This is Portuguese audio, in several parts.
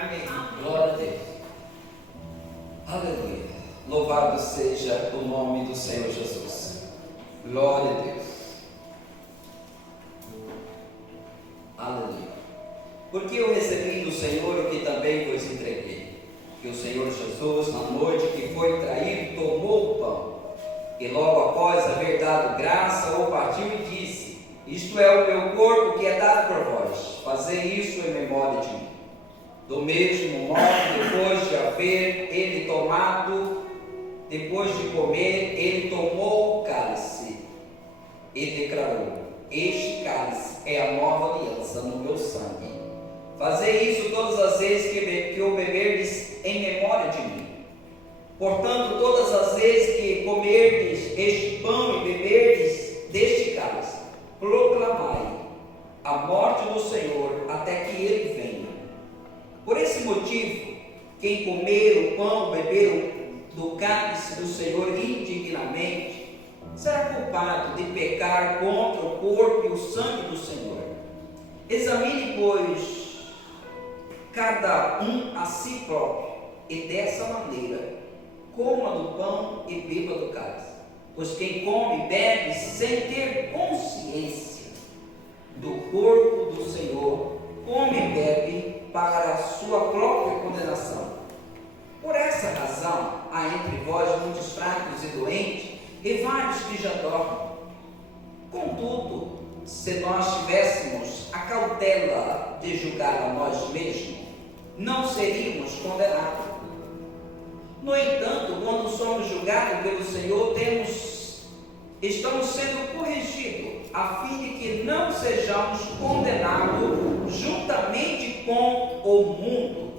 Amém. Glória a Deus. Aleluia. Louvado seja o nome do Senhor Jesus. Glória a Deus. Aleluia. Porque eu recebi do Senhor o que também vos entreguei. Que o Senhor Jesus, na noite que foi traído, tomou o pão. E logo após haver dado graça, o partiu e disse: isto é o meu corpo que é dado por vós. Fazei isso em memória de mim. Do mesmo modo, depois de haver ele tomado, depois de comer, ele tomou o cálice e declarou: este cálice é a nova aliança no meu sangue. Fazei isso todas as vezes que o beberdes em memória de mim. Portanto, todas as vezes que comerdes este pão e beberdes deste cálice, proclamai a morte do Senhor até que ele venha. Por esse motivo, quem comer o pão, beber do cálice do Senhor indignamente, será culpado de pecar contra o corpo e o sangue do Senhor. Examine, pois, cada um a si próprio, e dessa maneira coma do pão e beba do cálice. Pois quem come e bebe sem ter consciência do corpo do Senhor, come e bebe para a sua própria condenação. Por essa razão, há entre vós muitos fracos e doentes, e vários que já dormem. Contudo, se nós tivéssemos a cautela de julgar a nós mesmos, não seríamos condenados. No entanto, quando somos julgados pelo Senhor, estamos sendo corrigidos, a fim de que não sejamos condenados juntamente com o mundo.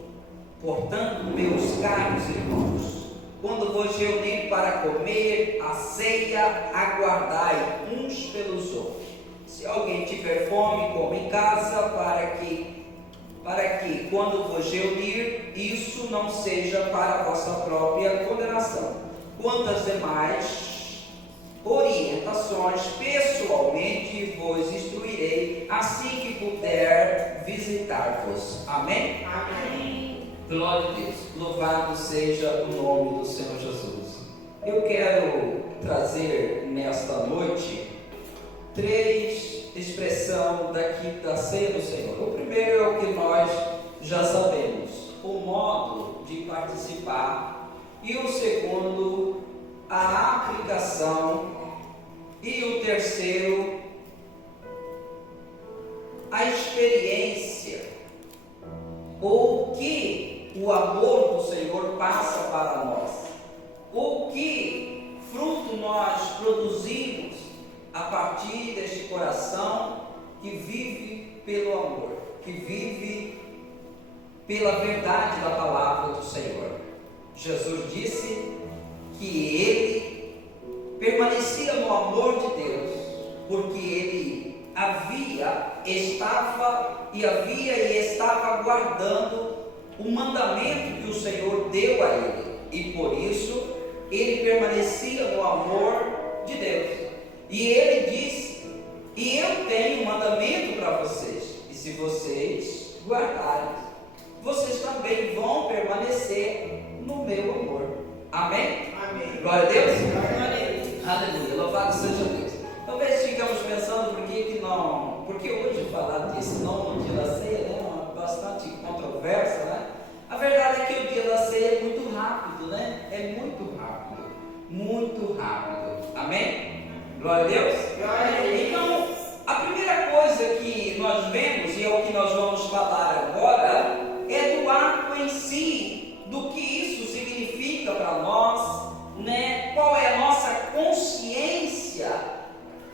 Portanto, meus caros irmãos, quando vos reunir para comer a ceia, aguardai uns pelos outros. Se alguém tiver fome, coma em casa, para que quando vos reunir, isso não seja para a vossa própria condenação. Quantas demais orientações pessoalmente vos instruirei, assim que puder visitar-vos. Amém? Amém. Glória a Deus. Louvado seja o nome do Senhor Jesus. Eu quero trazer nesta noite 3 expressões daqui da ceia do Senhor. O primeiro é o que nós já sabemos, o modo de participar, e o segundo, a aplicação, e o terceiro, a experiência, ou o que o amor do Senhor passa para nós, ou que fruto nós produzimos a partir deste coração que vive pelo amor, que vive pela verdade da palavra do Senhor. Jesus disse que ele permanecia no amor de Deus, porque ele estava guardando o mandamento que o Senhor deu a ele, e por isso ele permanecia no amor de Deus. E ele disse: e eu tenho um mandamento para vocês, e se vocês guardarem, vocês também vão permanecer no meu amor. Amém? Amém. Glória a Deus. Glória a Deus. Aleluia. Louvado seja Deus. Talvez ficamos pensando porque hoje falar disso não no dia da ceia, né? Bastante controversa, né? A verdade é que o dia da ceia é muito rápido, né? É muito rápido. Muito rápido. Amém? Glória a Deus. Glória a Deus. Então, a primeira coisa que nós vemos, e é o que nós vamos falar agora, é do ato em si, do que isso significa para nós, né? Qual é a nossa consciência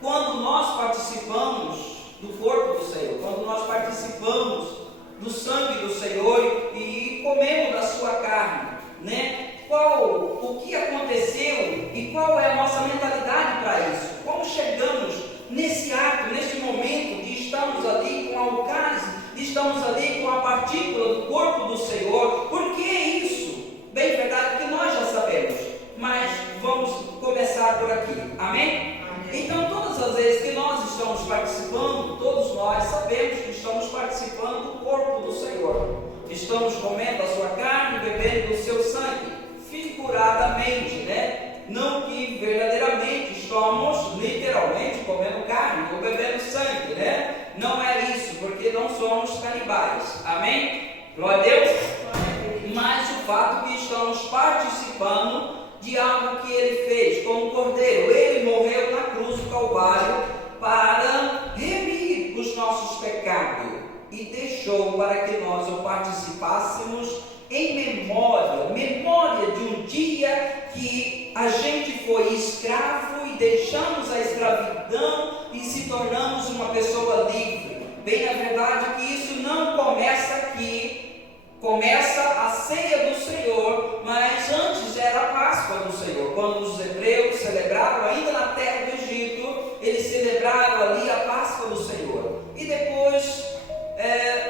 quando nós participamos do corpo do Senhor, quando nós participamos do sangue do Senhor e comemos da sua carne, né? O que aconteceu e qual é a nossa mentalidade para isso? Como chegamos nesse ato, nesse momento de estarmos ali com a alcance, de estarmos ali com a partícula do corpo do Senhor? Por que isso? Bem verdade que nós já sabemos, mas vamos começar por aqui. Amém? Então, todas as vezes que nós estamos participando, todos nós sabemos que estamos participando do corpo do Senhor. estamos comendo a sua carne e bebendo o seu sangue, figuradamente, né? Não que verdadeiramente estamos literalmente comendo carne ou bebendo sangue, né? Não é isso, porque não somos canibais, amém? Glória a Deus. Mas o fato que estamos participando de algo que Ele fez como Cordeiro. Ele morreu na cruz do Calvário para remir os nossos pecados e deixou para que nós o participássemos em memória de um dia que a gente foi escravo e deixamos a escravidão e se tornamos uma pessoa livre. Bem, na verdade que isso não começa aqui, começa a ceia do Senhor, mas antes era a Páscoa do Senhor. Quando os hebreus celebravam, ainda na terra do Egito, eles celebraram ali a Páscoa do Senhor. E depois,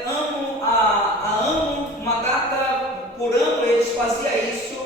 ano a ano, uma data por ano, eles faziam isso,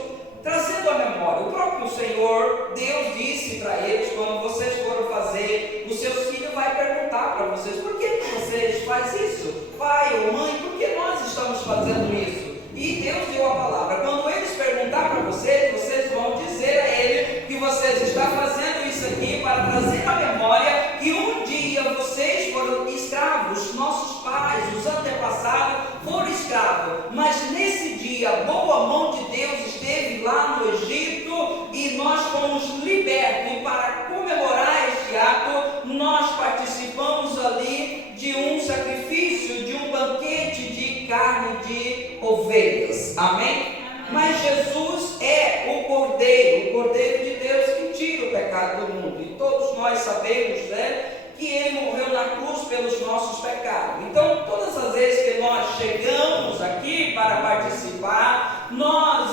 trazendo a memória. O próprio Senhor, Deus disse para eles, quando vocês foram fazer, os seus filhos vai perguntar para vocês, por que vocês fazem isso? Pai ou mãe, por que nós estamos fazendo isso? E Deus deu a palavra. Quando eles perguntar para vocês, vocês vão dizer a Ele que vocês estão fazendo isso aqui para trazer à memória que um dia vocês foram escravos, nossos pais, os antepassados foram escravos, mas nesse dia a boa mão de Deus esteve lá no Egito e nós fomos libertos. E para comemorar este ato, nós participamos ali de um sacrifício, de um banquete de carne de ovelhas, amém? Mas Jesus é o Cordeiro de Deus que tira o pecado do mundo, e todos nós sabemos, né, que Ele morreu na cruz pelos nossos pecados. Então, todas as vezes que nós chegamos aqui para participar, nós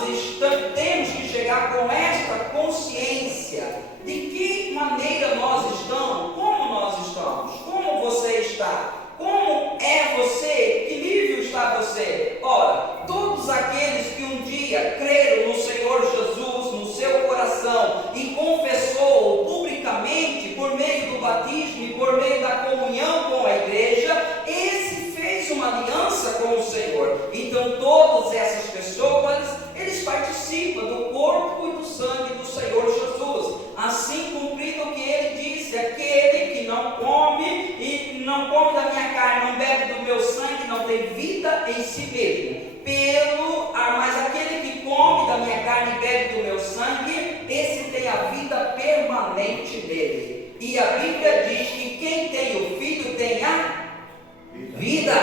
temos que chegar com esta consciência de que maneira nós estamos, como nós estamos, como você está, como é você, que nível está você. Ora, todos aqueles que um dia creram no Senhor Jesus, no seu coração, e confessou publicamente por meio do batismo e por meio da comunhão com a igreja, esse fez uma aliança com o Senhor. Então todas essas pessoas, eles participam do corpo e do sangue do Senhor Jesus, assim cumprindo o que Ele disse: aquele que não come da minha carne, não bebe do meu sangue, não tem vida em si mesmo. Mas aquele que come da minha carne e bebe do meu sangue, esse tem a vida permanente nele. E a Bíblia diz que quem tem o Filho tem a vida.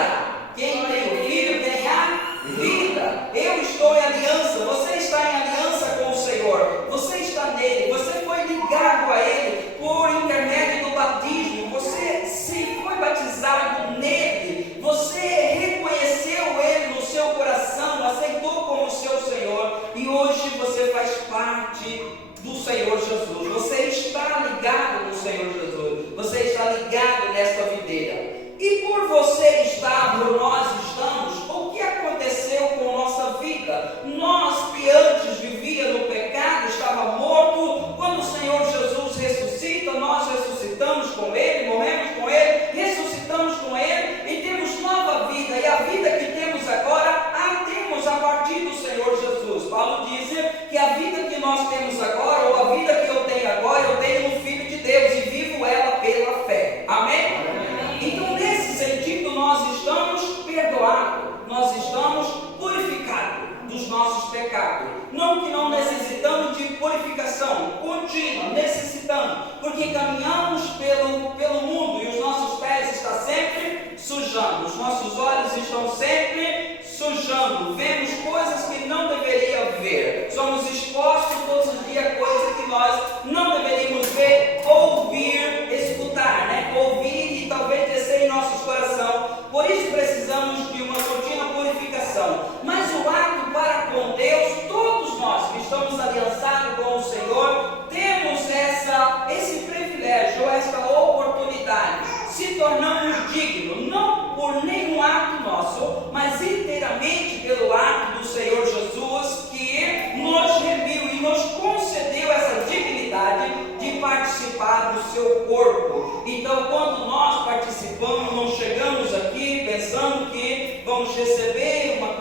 Quem tem o Filho tem a vida. Eu estou em aliança, você está em aliança com o Senhor, você está nele, você foi ligado a Ele por intermédio do batismo, você se foi batizado nele, você reconheceu Ele no seu coração, aceitou como seu Senhor, e hoje você faz parte do Senhor Jesus. Você está ligado no Senhor Jesus, você está ligado nesta videira. E por você estar, por nós estamos, o que aconteceu com nossa vida? Nós que antes vivia no pecado, estava morto, quando o Senhor Jesus ressuscita, nós ressuscitamos com Ele, morremos com Ele, ressuscitamos com Ele e temos nova vida. E a vida que temos agora, a temos a partir do Senhor Jesus. Paulo diz que a vida que nós temos agora, ou a vida que eu tenho agora, eu tenho no Filho de Deus e vivo ela pela fé. Amém? Então, nesse sentido, nós estamos perdoados, nós estamos purificados dos nossos pecados. Não que não necessitamos de purificação contínua, necessitamos, porque caminhamos pelo mundo e os nossos pés estão sempre sujando, os nossos olhos estão sempre sujando, vemos coisas que não deveríamos ver, somos expostos todos os dias a coisas que nós não deveríamos ver, ouvir, escutar, né? Ouvir e talvez descer em nossos corações. Por isso precisamos de uma contínua purificação. Mas o ato para com Deus, todos nós que estamos aliançados com o Senhor, temos esse privilégio, esta oportunidade. Se tornamos dignos, não por nenhum ato nosso, mas inteiramente pelo ato do Senhor Jesus, que nos remiu e nos concedeu essa dignidade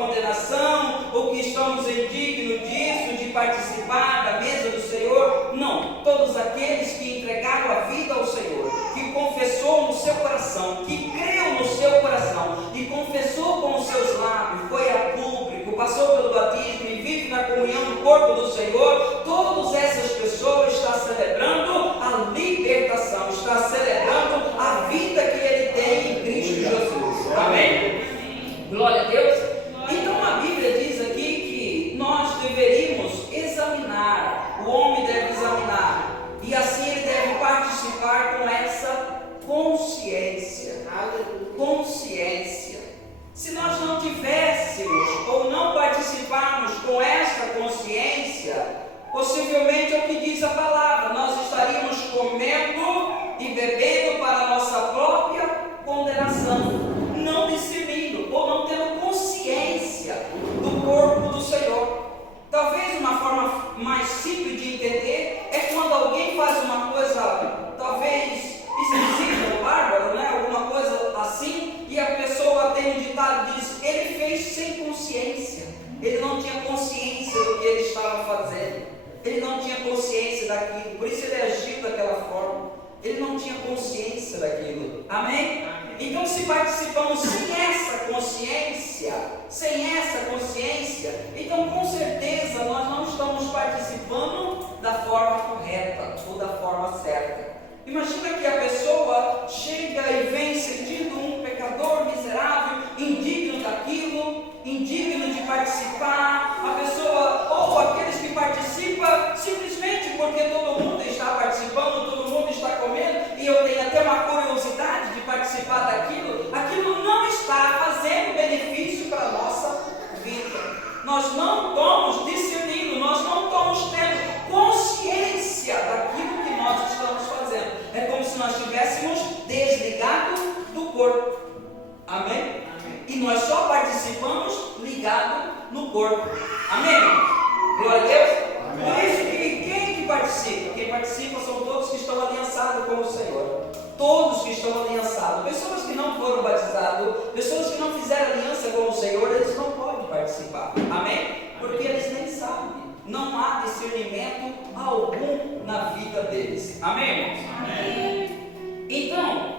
condenação, ou que estamos indignos disso, de participar da mesa do Senhor. Não, todos aqueles que entregaram a vida ao Senhor, que confessou no seu coração, que creu no seu coração e confessou com os seus lábios, foi a público, passou pelo batismo e vive na comunhão do corpo do Senhor, todas essas pessoas estão celebrando a libertação, está celebrando a vida que ele tem em Cristo Jesus. Amém? Glória a Deus. Então a Bíblia diz aqui que nós deveríamos examinar, o homem deve examinar, e assim ele deve participar com essa consciência. Consciência. Se nós não tivéssemos ou não participarmos com essa consciência, possivelmente é o que diz a palavra, nós estaríamos comendo e bebendo para a nossa própria condenação, não discernindo ou não tendo consciência do corpo do Senhor. Talvez uma forma mais simples de entender é quando alguém faz uma coisa, talvez esquisita, bárbara, né? Alguma coisa assim, e a pessoa tem um ditado que diz: ele fez sem consciência, ele não tinha consciência do que ele estava fazendo, ele não tinha consciência daquilo, por isso ele agiu daquela forma, ele não tinha consciência daquilo. Amém? Então, se participamos sem essa consciência, então com certeza nós não estamos participando da forma correta ou da forma certa. Imagina que a pessoa chega e vem sentindo um pecador miserável, indigno daquilo, indigno de participar. A pessoa, ou aqueles que participam, simplesmente porque todo mundo está participando, todo mundo está comendo, e eu tenho até uma curiosidade de participar daquilo, aquilo não está fazendo benefício para a nossa vida. Nós não estamos discernindo, nós não estamos tendo consciência daquilo que nós estamos fazendo. É como se nós estivéssemos desligados do corpo. Amém? E nós só participamos ligado no corpo. Amém? Glória a Deus. Por isso que quem que participa? Quem participa são todos que estão aliançados com o Senhor. Todos que estão aliançados. Pessoas que não foram batizadas, pessoas que não fizeram aliança com o Senhor, eles não podem participar. Amém? Porque eles nem sabem. Não há discernimento algum na vida deles. Amém, irmãos? Amém. Então,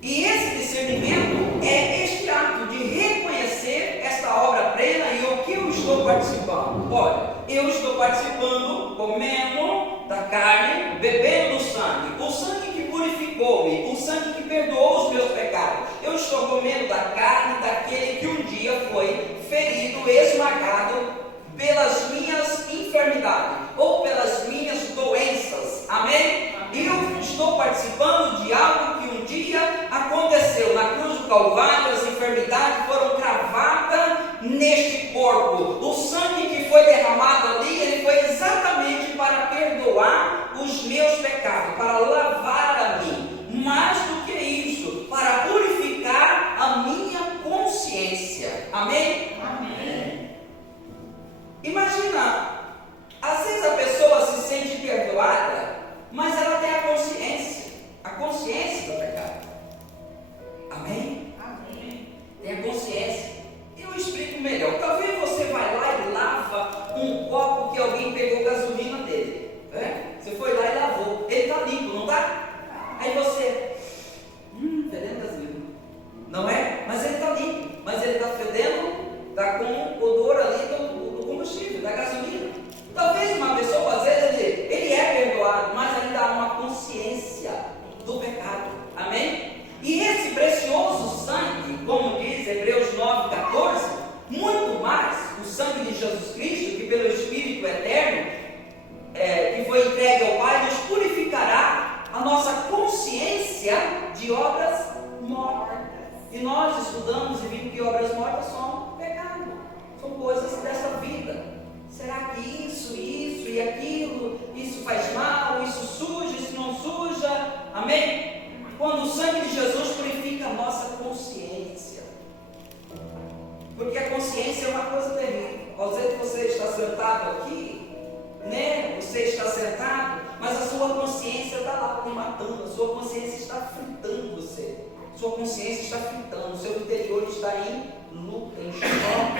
e esse discernimento é este ato de reconhecer esta obra plena e o que eu estou participando. Olha, eu estou participando, comendo da carne, bebendo do sangue, o sangue que purificou-me, o sangue que perdoou os meus pecados. Eu estou comendo da carne daquele que um dia foi ferido, esmagado pelas minhas enfermidades ou pelas minhas doenças. Amém? Eu estou participando de algo que um dia aconteceu na cruz do Calvário. As enfermidades foram cravadas neste corpo. O sangue que foi derramado ali, ele foi exatamente para perdoar os meus pecados, para lavar a mim. Mais do que isso, para purificar a minha consciência. Amém? Amém. Imagina, às vezes a pessoa se sente perdoada, mas ela tem a consciência do pecado. Amém? Amém. Tem a consciência. Eu explico melhor. Talvez você vai lá e lava um copo que alguém pegou gasolina dele. Você foi lá e lavou. Ele está limpo, não está? Aí você, fedendo gasolina. Não é? Mas ele está limpo. Mas ele está fedendo, está com odor ali do combustível, da gasolina. Talvez uma pessoa, às vezes, ele é perdoado, mas ainda há uma consciência do pecado. Amém? E esse precioso sangue, como diz Hebreus 9,14, muito mais o sangue de Jesus Cristo, que pelo Espírito Eterno, que foi entregue ao Pai, nos purificará a nossa consciência de obras mortas. E nós estudamos e vimos que obras mortas são pecado, são coisas dessa vida. Será que isso e aquilo, isso faz mal, isso suja, isso não suja? Amém? Quando o sangue de Jesus purifica a nossa consciência. Porque a consciência é uma coisa terrível. Às vezes você está sentado aqui, né? Você está sentado, mas a sua consciência está lá te matando, a sua consciência está fritando você. Sua consciência está fritando, o seu interior está em luta, em choque.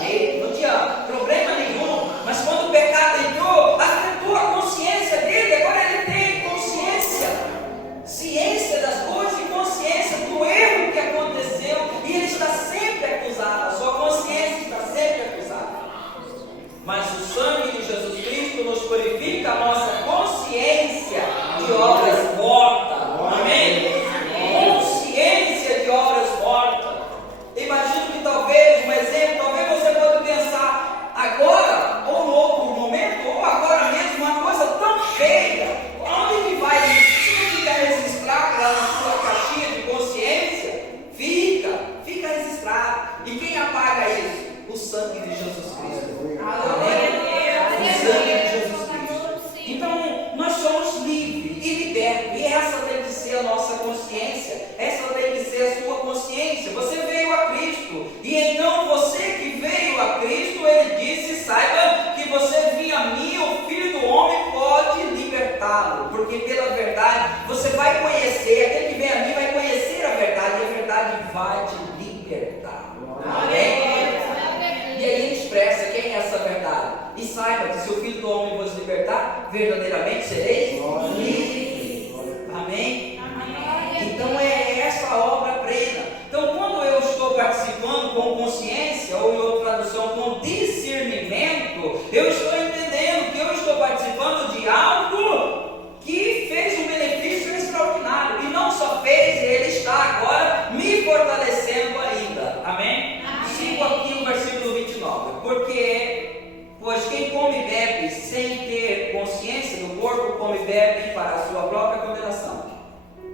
medo, não tinha problema nenhum. Mas quando o pecado entrou, afetou a consciência dele. Agora ele tem consciência, ciência das coisas e consciência do erro que aconteceu. E ele está sempre acusado, a sua consciência está sempre acusada. Mas o sangue de Jesus Cristo nos purifica a nossa consciência de obras mortas. Amém? Consciência de obras mortas. Imagino que talvez, um exemplo, talvez você pode pensar agora, ou em outro momento, ou agora mesmo, uma coisa tão feia. Onde que vai isso? Se não ficar registrado lá na sua caixinha de consciência, fica registrado. E quem apaga isso? O sangue de Jesus Cristo. Amém? O sangue de Jesus Cristo. Então, nós somos livres e libertos. E essa tem que ser a nossa consciência. Essa tem que ser a sua consciência. Você veio a Cristo. E então você que veio a Cristo, ele disse, saiba que você vinha a mim, o Filho do Homem pode libertá-lo. Porque pela verdade, você vai conhecer, aquele que vem a mim vai conhecer a verdade. E a verdade vai te libertar. Amém? E aí ele expressa quem é essa verdade. E saiba que se o Filho do Homem vos libertar, verdadeiramente sereis livres. Amém? Então é essa a obra plena. Então quando eu estou participando com consciência, ou em outra tradução, com discernimento, eu estou entendendo que eu estou participando de algo que fez um benefício extraordinário. E não só fez, ele está agora me fortalecendo ainda. Amém? Sigo aqui o versículo 29. Pois quem come e bebe sem ter consciência do corpo, come e bebe para a sua própria condenação.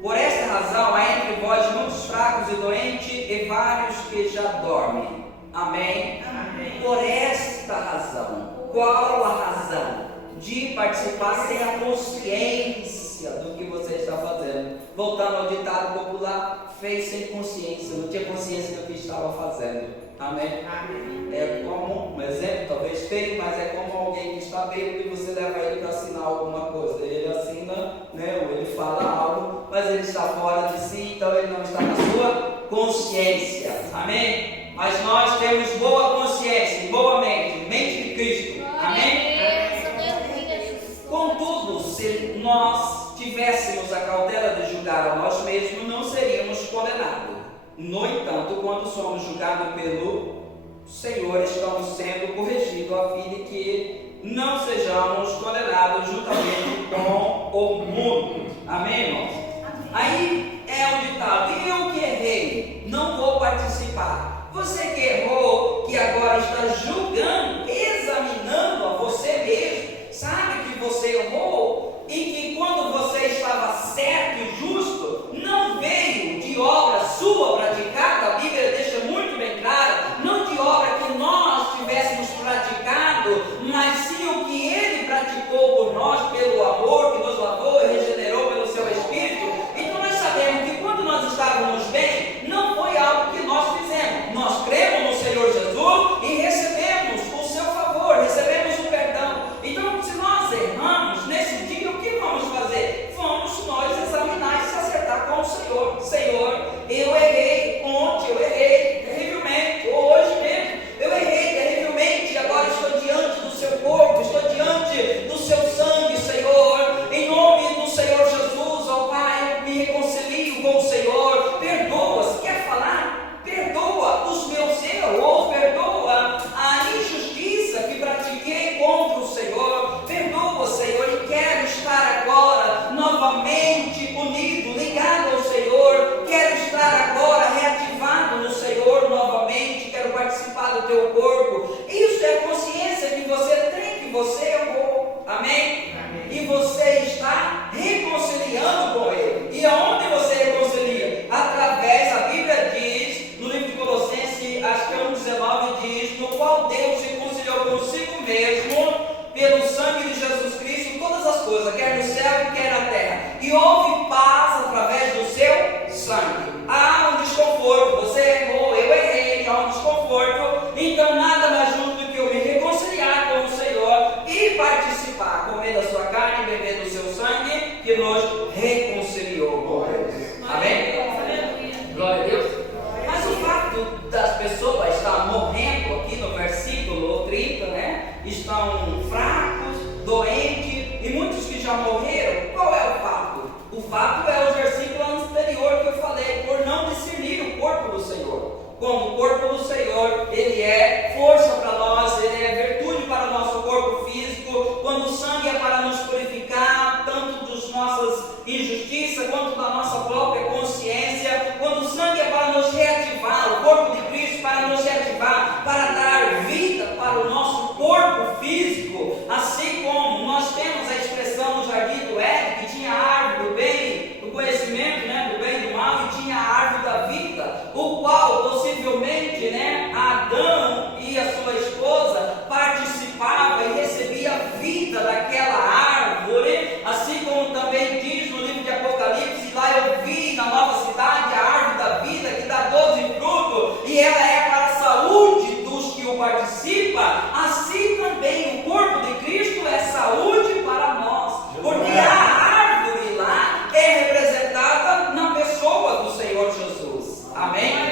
Por esta razão, há entre vós muitos fracos e doentes, e vários que já dormem. Amém? Amém. Por esta razão. Qual a razão? De participar sem a consciência do que você está fazendo. Voltando ao ditado popular, fez sem consciência, não tinha consciência do que estava fazendo. Amém? É como, um exemplo, talvez feio, mas é como alguém que está bêbado e você leva ele para assinar alguma coisa. Ele assina, né, ou ele fala algo, mas ele está fora de si, então ele não está na sua consciência. Amém? Mas nós temos boa consciência, boa mente, mente de Cristo. Amém? Contudo, se nós tivéssemos a cautela de julgar a nós mesmos, não seríamos condenados. No entanto, quando somos julgados pelo Senhor, estamos sendo corrigidos a fim de que não sejamos condenados juntamente com o mundo. Amém, irmãos? Aí é o ditado: eu que errei, não vou participar. Você que errou, que agora está julgando, examinando a você mesmo, sabe que você errou e que quando você estava certo e justo, não veio de obra sua praticada. A Bíblia deixa muito bem claro, não de obra que nós tivéssemos praticado, mas sim o que Ele praticou por nós, pelo amor que nos lavou e regenerou pelo seu Espírito. Então nós sabemos que quando nós estávamos bem, não foi algo que nós fizemos. Nós cremos no Senhor Jesus e recebemos o seu favor, recebemos o perdão. Então, se nós erramos nesse dia, o que vamos fazer? Vamos nós examinar e se acertar com o Senhor. Senhor, eu errei ontem, eu errei terrivelmente, hoje mesmo, eu errei terrivelmente, agora estou diante do seu corpo, estou diante do seu sangue, Senhor, em nome do Senhor Jesus, ó Pai, eu me reconcilio com o Senhor, perdoa, se quer falar, perdoa os meus erros, ou perdoa a injustiça que pratiquei contra o Senhor, perdoa, Senhor, e quero estar agora novamente unido, ligado ao Senhor, quero estar agora reativado no Senhor novamente, quero participar do teu corpo. Isso é a consciência que você tem, que você errou. Amém? Amém. E você está reconciliando com Ele. E aonde você reconcilia? Através, a Bíblia diz, no livro de Colossenses, acho que é 1,19, diz, no qual Deus reconciliou consigo mesmo, pelo sangue de Jesus Cristo, todas as coisas, quer no céu, quer na terra. E houve paz através do seu sangue. Há um desconforto, você errou, eu errei, há um desconforto. Então nada mais justo do que eu me reconciliar com o Senhor e participar, comer da sua carne e beber do seu sangue, que nos reconciliou com Deus. Amém? Glória a Deus. Mas o fato das pessoas estar morrendo aqui no versículo já morreram, qual é o fato? O fato é o versículo anterior que eu falei, por não discernir o corpo do Senhor. Como o corpo do Senhor, ele é força para nós, ele é virtude para o nosso corpo físico. Quando o sangue é para nos purificar, tanto das nossas injustiças, quanto da nossa própria consciência. Quando o sangue é para nos reativar, o corpo de Cristo para nos reativar, para dar vida para o nosso corpo físico. Assim como nós temos a expressão no jardim do Éden, que tinha a árvore do bem, do conhecimento, do bem e do mal, e tinha a árvore da vida, o qual possivelmente, Adão e a sua esposa participavam e recebiam a vida daquela árvore, assim como também diz no livro de Apocalipse, lá eu vi na nova cidade a árvore da vida que dá 12 frutos, e ela é para a saúde dos que o participam. Assim também o corpo de Cristo é saúde para nós, porque a árvore lá é representada na pessoa do Senhor Jesus. Amém?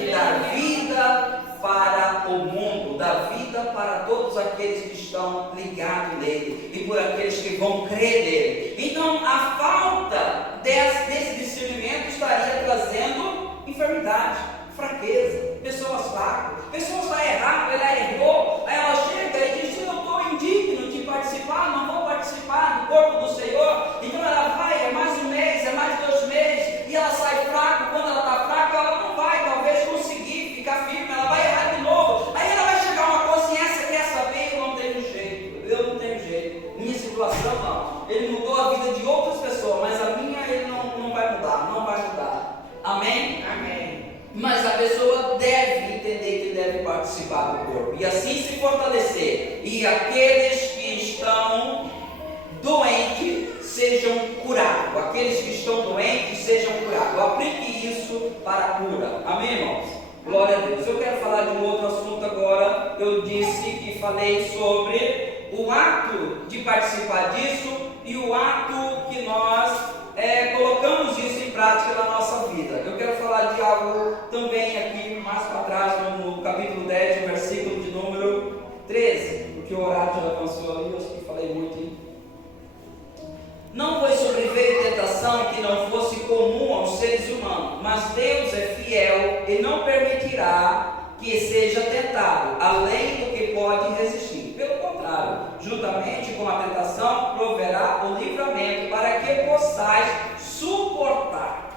E dá vida para o mundo, dá vida para todos aqueles que estão ligados nele e por aqueles que vão crer nele. Então a falta desse discernimento estaria trazendo enfermidade, fraqueza, pessoas fracas, pessoas estão erradas, ela errou, aí ela chega e diz: eu estou indigno de participar, não vou participar do corpo do Senhor. Então ela vai, é mais um mês, é mais 2 meses, e ela sai fraca. Quando ela está fraca, ela não vai talvez conseguir ficar firme, ela vai errar de novo. Aí ela vai chegar a uma consciência, quer saber, eu não tenho jeito, minha situação não, ele mudou a vida de outras pessoas, mas a minha ele não vai mudar. Amém? Mas a pessoa deve entender que deve participar do corpo e assim se fortalecer, e aqueles que estão doentes sejam curados, aqueles que estão doentes sejam curados. Aplique isso para a cura. Amém, irmãos? Glória a Deus. Eu quero falar de um outro assunto agora. Eu disse que falei sobre o ato de participar disso e o ato que nós colocamos isso em prática na nossa vida. Eu quero falar de algo também aqui mais para trás, no capítulo 10, no versículo de número 13, porque o horário já avançou ali, eu acho que falei muito, hein? Não foi sobreveio tentação que não fosse comum aos seres humanos, mas Deus é fiel e não permitirá que seja tentado, além do que pode resistir. Pelo contrário, juntamente com a tentação, proverá o livramento para que possais suportar.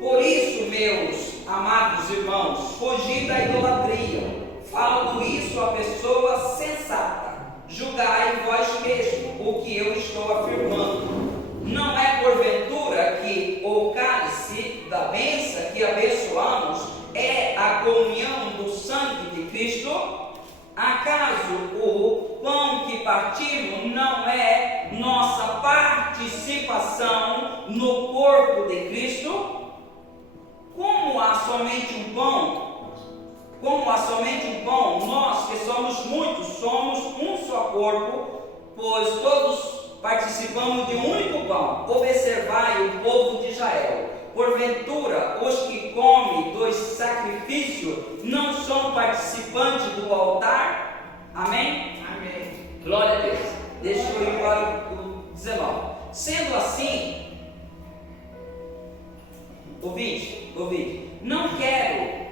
Por isso, meus amados irmãos, fugi da idolatria. Falo isso a pessoa sensata. Julgai vós mesmos o que eu estou afirmando. Não é porventura que o cálice da bênção que abençoamos é a comunhão do sangue de Cristo? Acaso o pão que partimos não é nossa participação no corpo de Cristo? Como há somente um pão, nós que somos muitos, somos um só corpo, pois todos participamos de um único pão. Observai o povo de Israel. Porventura, os que comem dos sacrifícios não são participantes do altar? Amém? Glória a Deus. Deixa eu ir para o 19. Sendo assim, ouvinte, não quero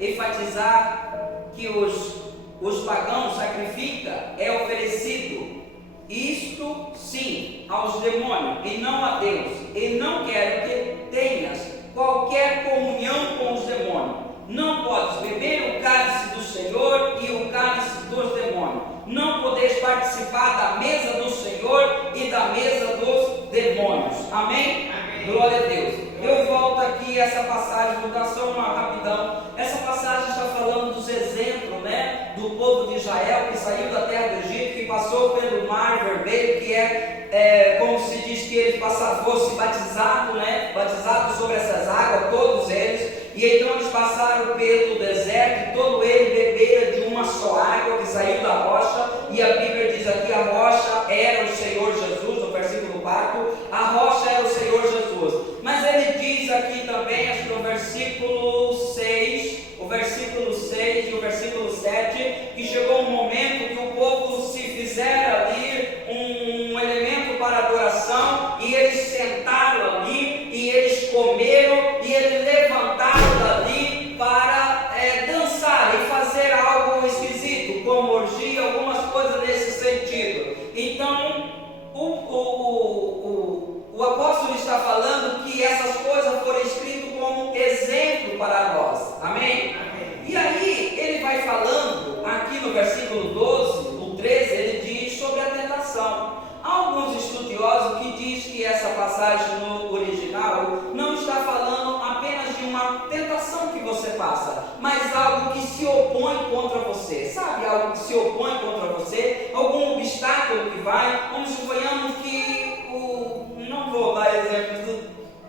enfatizar que os pagãos sacrificam, é oferecido, isto sim, aos demônios e não a Deus, e não quero que tenhas qualquer comunhão com os demônios. Não podes beber o cálice do Senhor e o cálice dos demônios. Não podeis participar da mesa do Senhor e da mesa dos demônios. Amém? Glória a Deus. Eu volto aqui a essa passagem, vou dar só uma rapidão. Essa passagem está falando dos exemplos, do povo de Israel que saiu da terra do Egito, que passou pelo Mar Vermelho, que como se diz que eles fossem batizados sobre essas águas, todos eles. E então eles passaram pelo deserto, e todo ele beberam de uma só água que saiu da rocha, e a Bíblia diz aqui: a rocha era o Senhor Jesus, no versículo 4, a rocha era o Senhor Jesus. Mas ele diz aqui também, acho que no versículo 6 e o versículo 7, que chegou um momento que o povo se fizeram ali um elemento está falando que essas coisas foram escritas como exemplo para nós. Amém? E aí, ele vai falando, aqui no versículo 12, o 13, ele diz sobre a tentação. Há alguns estudiosos que dizem que essa passagem no original não está falando apenas de uma tentação que você passa, mas algo que se opõe contra você. Sabe, algo que se opõe contra você, algum obstáculo que vai, como suponhamos que não vou dar exemplo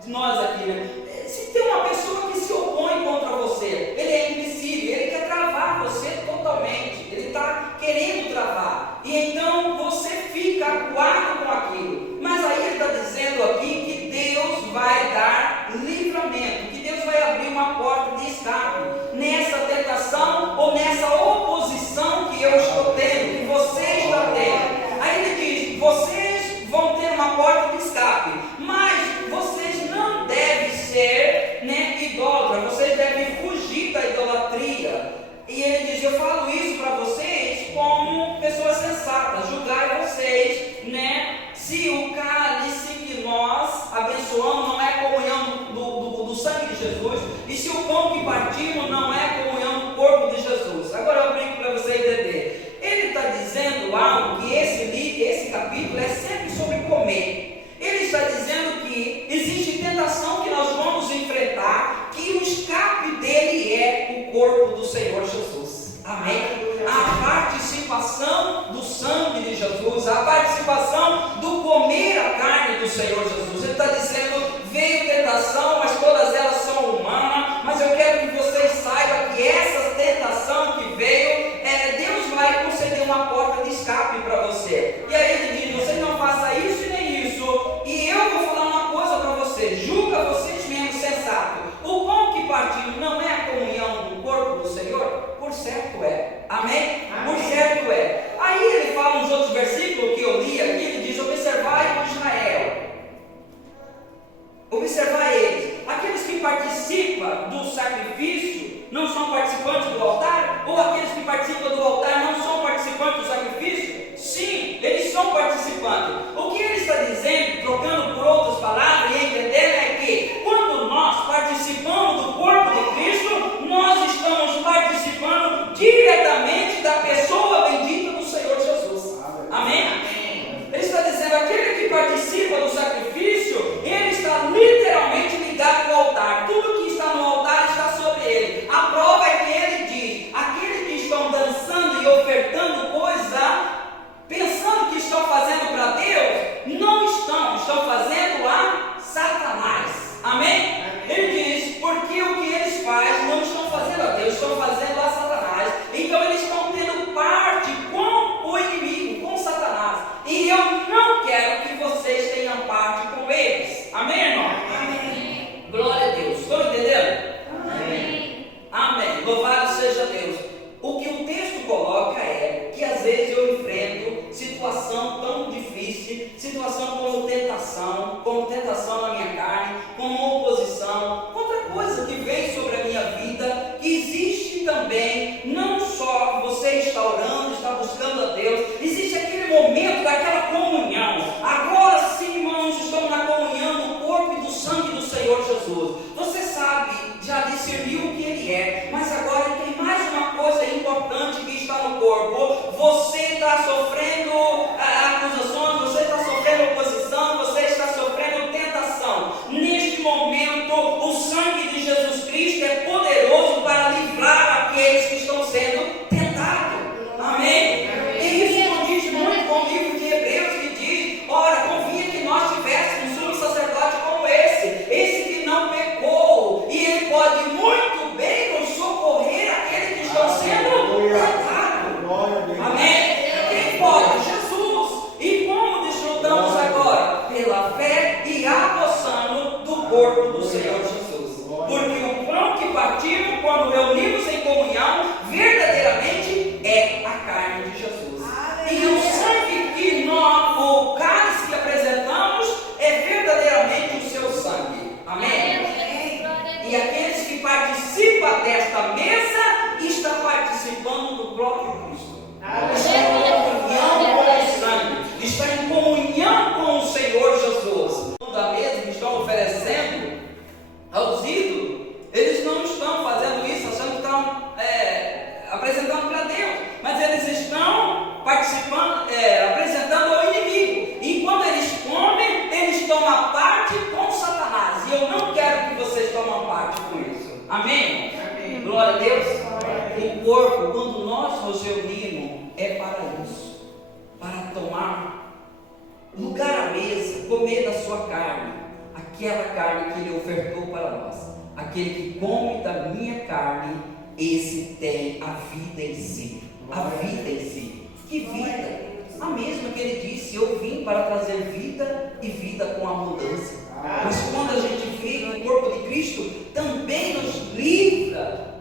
de nós aqui, né? Se tem uma pessoa que se opõe contra você, ele é impossível, ele quer travar você totalmente, ele está querendo travar, e então você fica acuado com aquilo. Mas aí ele está dizendo aqui que Deus vai dar livramento, que Deus vai abrir uma porta de escape nessa tentação ou nessa oposição que eu estou tendo, que você está tendo. Aí ele diz: vocês vão ter uma porta de escape, mas vocês não devem ser, idólatras, vocês devem fugir da idolatria. E ele diz: eu falo isso para vocês como pessoas sensatas, julgai vocês, se o cálice que nós abençoamos não é comunhão do sangue de Jesus, e se o pão que partimos não é comunhão do corpo de Jesus. Agora eu brinco para você entender. Ele está dizendo algo que esse capítulo é sempre sobre comer. Ele está dizendo que existe tentação que nós vamos enfrentar, que o escape dele é o corpo do Senhor Jesus. Amém? A participação do sangue de Jesus, a participação do comer a carne do Senhor Jesus. Ele está dizendo: veio tentação, mas todas elas são humanas, mas eu quero que vocês saibam que essa tentação que veio, Deus vai conceder uma porta de escape para você. E aí ele diz: você não faça isso e nem isso, e eu vou falar uma coisa para você, julga vocês mesmos sensato. O pão que partimos não é a comunhão do corpo do Senhor? Por certo é. Amém? Por certo é. Aí ele fala nos outros versículos que eu li aqui, ele diz: observai o Israel. Observai eles. Aqueles que participam do sacrifício não são participantes do altar? Ou aqueles que participam do altar não são participantes do sacrifício? Sim, eles são participantes. O que ele está dizendo, trocando por outras palavras e entendendo, é que quando nós participamos do corpo de Cristo, nós estamos participando diretamente da pessoa bendita do Senhor Jesus. Amém? Ele está dizendo: aquele que participa do sacrifício, ele está literalmente ligado ao altar. Tudo que está no altar está sobre ele. A prova é que ele diz: aqueles que estão dançando e ofertando coisa, pensando que estão fazendo para Deus, não estão fazendo a Satanás. Amém? Ele diz: porque o que eles fazem não estão fazendo a Deus, estão fazendo a Satanás. Então eles estão tendo parte com o inimigo, com Satanás. E eu não quero que vocês tenham parte com eles. Amém, irmão? Amém. Glória a Deus. Estão entendendo? Amém. Amém. Louvado seja Deus. O que o texto coloca é que às vezes eu enfrento situação tão difícil, situação como tentação na minha carne, como oposição, outra coisa que vem sobre a minha vida, que existe também, não só você está orando, está buscando a Deus, existe aquele momento daquela comunhão. Agora sim, irmãos, estamos na comunhão do corpo e do sangue do Senhor Jesus. Você sabe, já discerniu o que ele é, mas agora tem mais uma coisa importante que está no corpo. Você está sofrendo acusações, você está sofrendo oposição, você está sofrendo tentação. Neste momento, o sangue de Jesus Cristo é poderoso para livrar aqueles que estão sendo tentados. Amém? E isso condiz muito com o livro de Hebreus, que diz: ora, corpo, quando nós nos reunimos, é para isso, para tomar lugar à mesa, comer da sua carne, aquela carne que Ele ofertou para nós. Aquele que come da minha carne, esse tem a vida em si. A vida em si. Que vida? A mesma que Ele disse: eu vim para trazer vida e vida com abundância. Mas quando a gente vê que o corpo de Cristo também nos livra,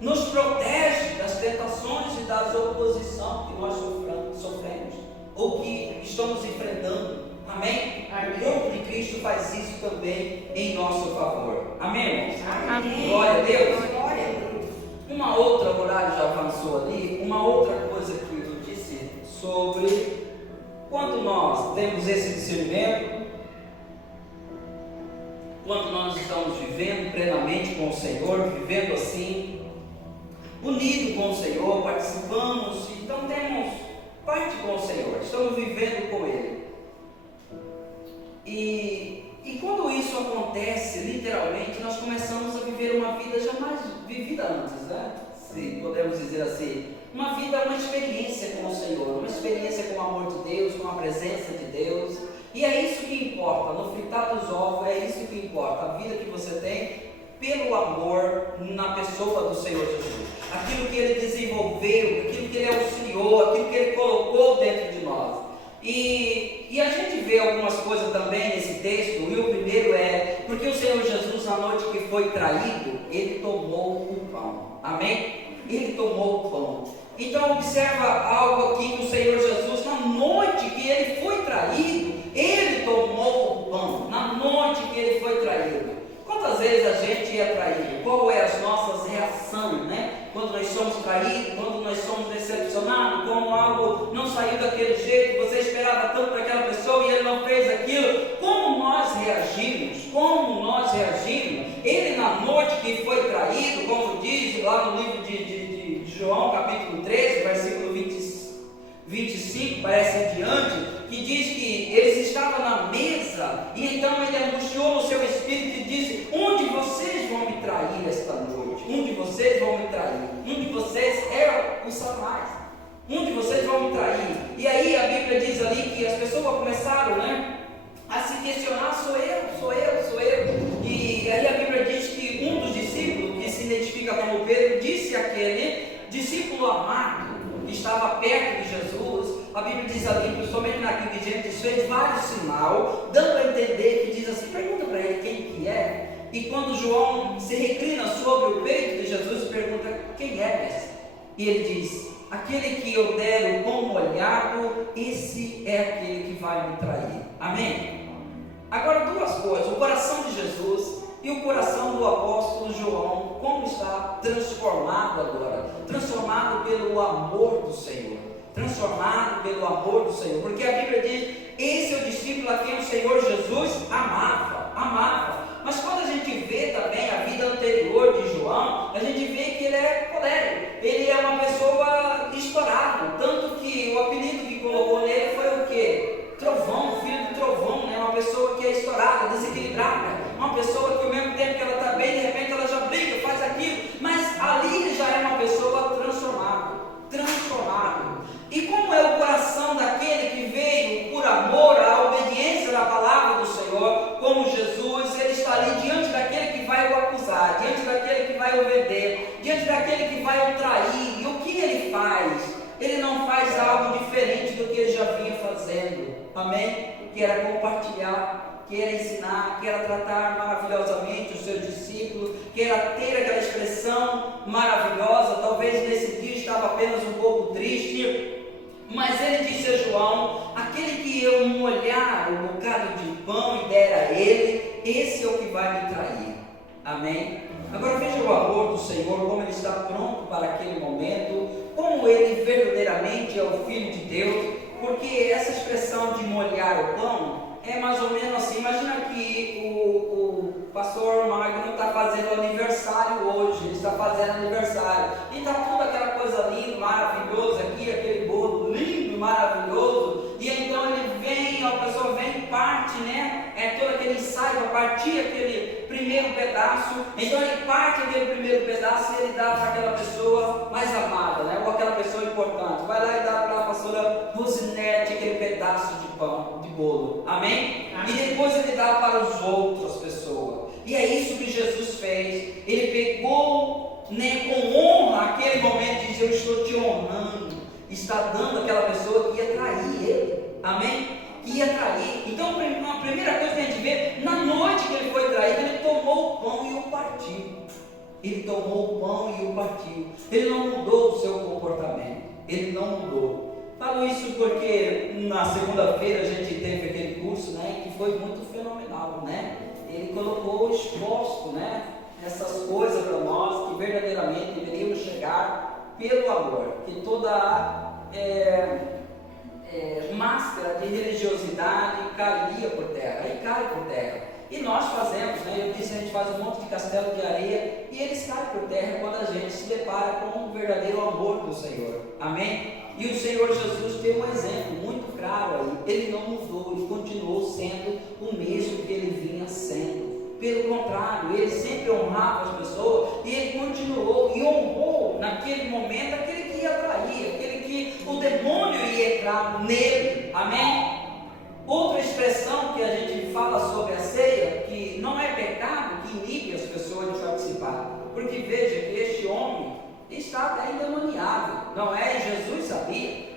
nos protege das tentações e das oposições que nós sofremos ou que estamos enfrentando. Amém? Amém? O corpo de Cristo faz isso também em nosso favor. Amém, irmãos? Amém. Glória a Deus. Glória a Deus. Uma outra, o horário já avançou ali, uma outra coisa que eu disse sobre quando nós temos esse discernimento, quando nós estamos vivendo plenamente com o Senhor, vivendo assim, unido com o Senhor, participamos, então temos parte com o Senhor, estamos vivendo com Ele. E quando isso acontece, literalmente, nós começamos a viver uma vida jamais vivida antes, né? Se podemos dizer assim, uma vida, uma experiência com o Senhor, uma experiência com o amor de Deus, com a presença de Deus. E é isso que importa, no fritar dos ovos, é isso que importa, a vida que você tem pelo amor na pessoa do Senhor Jesus. Aquilo que Ele desenvolveu, aquilo que Ele auxiliou, aquilo que Ele colocou dentro de nós. E a gente vê algumas coisas também nesse texto, e o primeiro é, porque o Senhor Jesus, na noite que foi traído, Ele tomou o pão. Amém? Ele tomou o pão. Então observa algo aqui que o Senhor Jesus, na noite que Ele foi traído, Ele tomou o pão. Na noite que Ele foi traído. Quantas vezes a gente é traído? Qual é as nossas reações, né? Quando nós somos traídos, quando nós somos decepcionados, como algo não saiu daquele jeito, você esperava tanto daquela pessoa e ele não fez aquilo, como nós reagimos? Como nós reagimos? Ele na noite que foi traído, como diz lá no livro de João, capítulo 13, versículo 25, parece em diante, que diz que eles estavam na mesa, e então ele angustiou no seu espírito e disse: onde vocês vão me trair esta noite? Um de vocês vão me trair, um de vocês é o Satanás, um de vocês vão me trair. E aí a Bíblia diz ali que as pessoas começaram, né, a se questionar: sou eu. E aí a Bíblia diz que um dos discípulos, que se identifica como Pedro, disse àquele discípulo amado que estava perto de Jesus, a Bíblia diz ali, principalmente na King James, fez vários sinais, dando a entender que diz assim, pergunta para ele quem que é. E quando João se reclina sobre o peito de Jesus, pergunta: quem é, mestre? E ele diz: aquele que eu der o pão molhado, esse é aquele que vai me trair. Amém? Agora, duas coisas: o coração de Jesus e o coração do apóstolo João, como está transformado agora? Transformado pelo amor do Senhor. Transformado pelo amor do Senhor. Porque a Bíblia diz: esse é o discípulo a quem o Senhor Jesus amava. Mas quando a gente vê também a vida anterior de João, a gente vê que ele é colérico. Ele é uma pessoa estourada. Tanto que o apelido que colocou nele foi o quê? Trovão, filho do trovão, né? Uma pessoa que é estourada, desequilibrada. Uma pessoa que ao mesmo tempo que ela está bem, de repente ela já briga, faz aquilo. Mas ali ele já é uma pessoa transformada. E como é o coração daquele que veio por amor à obediência da palavra do Senhor, como Jesus, ele está ali diante daquele que vai o acusar, diante daquele que vai o vender, diante daquele que vai o trair. E o que ele faz? Ele não faz algo diferente do que ele já vinha fazendo. Amém? Que era compartilhar, que era ensinar, que era tratar maravilhosamente os seus discípulos, que era ter aquela expressão maravilhosa. Talvez nesse dia estava apenas um pouco triste, mas ele disse a João: aquele que eu molhar o bocado de pão e der a ele, esse é o que vai me trair. Amém? Agora veja o amor do Senhor, como ele está pronto para aquele momento, como ele verdadeiramente é o Filho de Deus. Porque essa expressão de molhar o pão é mais ou menos assim. Imagina que o pastor Magno está fazendo aniversário hoje, ele está fazendo aniversário, e está toda aquela coisa linda, maravilhosa aqui, aquele bolo lindo, maravilhoso, e então ele vem, a pessoa vem e parte, né? Todo aquele ensaio para partir aquele primeiro pedaço. Então ele parte aquele primeiro pedaço e ele dá para aquela pessoa bolo. Amém? Amém. E depois ele dá para as outras pessoas. E é isso que Jesus fez. Ele pegou, né, com honra aquele momento e disse: eu estou te honrando. Está dando àquela pessoa que ia trair ele. Amém? Que ia trair. Então a primeira coisa que a gente vê, na noite que ele foi traído, ele tomou o pão e o partiu. Ele tomou o pão e o partiu. Ele não mudou o seu comportamento. Ele não mudou. Falo isso porque na segunda-feira a gente teve aquele curso, né, que foi muito fenomenal, né? Ele colocou exposto, né, essas coisas para nós que verdadeiramente deveríamos chegar pelo amor. Que toda a máscara de religiosidade cairia por terra, e cai por terra. E nós fazemos, né? Eu disse, a gente faz um monte de castelo de areia e eles caem por terra quando a gente se depara com o verdadeiro amor do Senhor. Amém? E o Senhor Jesus tem um exemplo muito claro aí. Ele não mudou, ele continuou sendo o mesmo que ele vinha sendo. Pelo contrário, ele sempre honrava as pessoas e ele continuou e honrou naquele momento aquele que ia trair, aquele que o demônio ia entrar nele. Amém? Outra expressão que a gente fala sobre a ceia, que não é pecado que inibe as pessoas de participar, porque veja que este homem está até endemoniado, não é? E Jesus sabia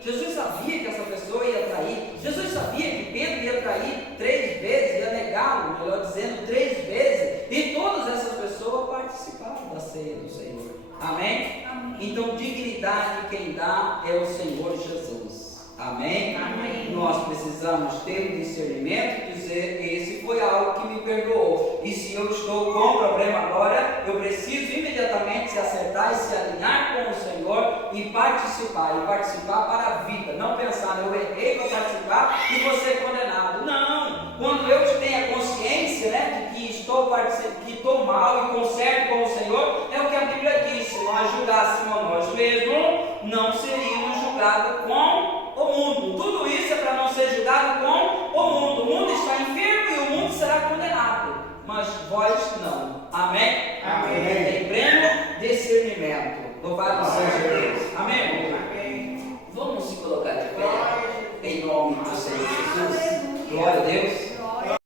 que essa pessoa ia trair. Jesus sabia que Pedro ia trair 3 vezes, ia negá-lo, melhor dizendo, 3 vezes, e todas essas pessoas participaram da ceia do Senhor. Amém? Amém. Então dignidade quem dá é o Senhor Jesus. Amém? Amém. Nós precisamos ter um discernimento e dizer: esse foi algo que me perdoou, e se eu estou com um problema agora, eu preciso imediatamente se acertar e se alinhar com o Senhor e participar para a vida. Não pensar: eu errei para participar e vou ser condenado. Não, quando eu tenho a consciência, né, de que estou mal e conserto com o Senhor, é o que a Bíblia diz: se nós julgássemos a nós mesmos, não seríamos julgados com o mundo. Tudo isso é para não ser julgado com o mundo. O mundo está enfermo e o mundo será condenado, mas vós não. Amém? Amém. Tem pleno discernimento. Louvado seja